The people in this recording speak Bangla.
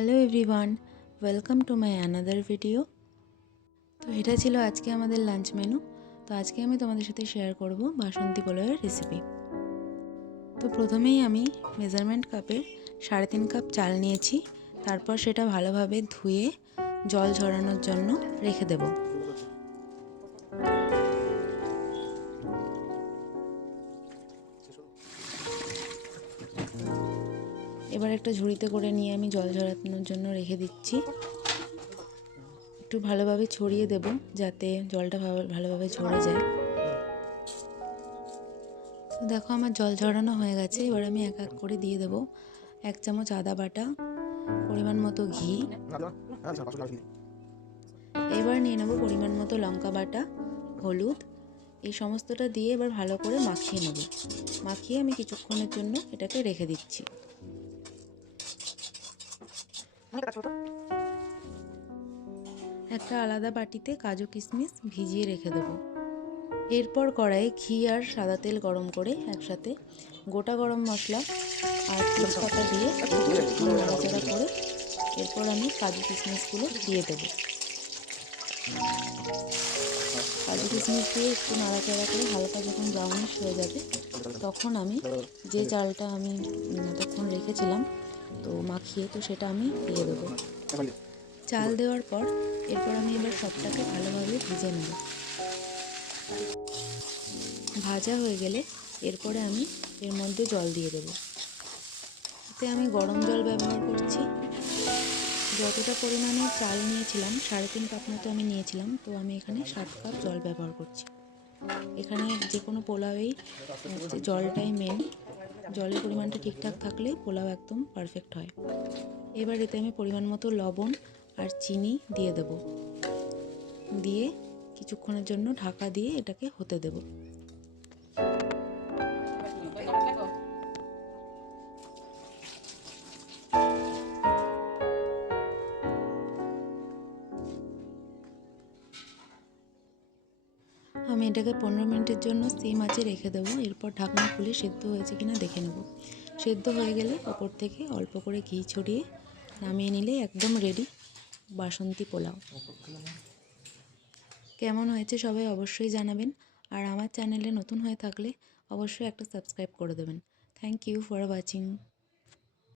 Hello everyone, welcome to my another video. তো এটা ছিল আজকে আমাদের লাঞ্চ মেনু। তো আজকে আমি তোমাদের সাথে শেয়ার করব বাসন্তী পোলাওয়ের রেসিপি। তো প্রথমেই আমি মেজারমেন্ট কাপের 3.5 কাপ চাল নিয়েছি। তারপর সেটা ভালোভাবে ধুয়ে জল ঝরানোর জন্য রেখে দেব। এবার একটা ঝুড়িতে করে নিয়ে আমি জল ঝরানোর জন্য রেখে দিচ্ছি। একটু ভালোভাবে ছড়িয়ে দেব যাতে জলটা ভালোভাবে ঝরে যায়। তো দেখো আমার জল ঝরানো হয়ে গেছে। এবার আমি এক এক করে দিয়ে দেব 1 চামচ আদা বাটা, পরিমাণ মতো ঘি, এবার নিয়ে নেব পরিমাণ মতো লঙ্কা বাটা, হলুদ। এই সমস্তটা দিয়ে এবার ভালো করে মাখিয়ে নেব। মাখিয়ে আমি কিছুক্ষণের জন্য এটাকে রেখে দিচ্ছি। একটা আলাদা বাটিতে কাজু কিশমিশ ভিজিয়ে রেখে দেবো। এরপর কড়াইয়ে ঘি আর সাদা তেল গরম করে একসাথে গোটা গরম মশলা আর তেজপাতা দিয়ে কিছুক্ষণ নাড়াচাড়া করে এরপর আমি কাজু কিশমিশগুলো দিয়ে দেবো। কাজু কিশমিশ দিয়ে একটু নাড়াচাড়া করে হালকা যখন ব্রাউনিশ হয়ে যাবে তখন আমি যে চালটা আমি এতক্ষণ রেখেছিলাম তো মাখিয়ে, তো সেটা আমি দিয়ে দেবো। চাল দেওয়ার পর এরপর আমি এবার সবটাকে ভালোভাবে ভেজে নেব। ভাজা হয়ে গেলে এরপরে আমি এর মধ্যে জল দিয়ে দেবো। এতে আমি গরম জল ব্যবহার করছি। যতটা পরিমাণে চাল নিয়েছিলাম 3.5 কাপ মতো আমি নিয়েছিলাম, তো আমি এখানে 7 কাপ জল ব্যবহার করছি। এখানে যে কোনো পোলাওয়েই জলটাই মেন। জলের পরিমাণটা ঠিকঠাক থাকলে পোলাও একদম পারফেক্ট হয়। এবার এতে আমি পরিমাণ মতো লবণ আর চিনি দিয়ে দেব। দিয়ে কিছুক্ষণের জন্য ঢাকা দিয়ে এটাকে হতে দেব। আমি এটাকে 15 মিনিটের জন্য সেম আঁচে রেখে দেবো। এরপর ঢাকনা খুলে সেদ্ধ হয়েছে কিনা দেখে নেব। সেদ্ধ হয়ে গেলে ওপর থেকে অল্প করে ঘি ছড়িয়ে নামিয়ে নিলে একদম রেডি বাসন্তী পোলাও। কেমন হয়েছে সবাই অবশ্যই জানাবেন। আর আমার চ্যানেলে নতুন হয়ে থাকলে অবশ্যই একটা সাবস্ক্রাইব করে দেবেন। Thank you for watching.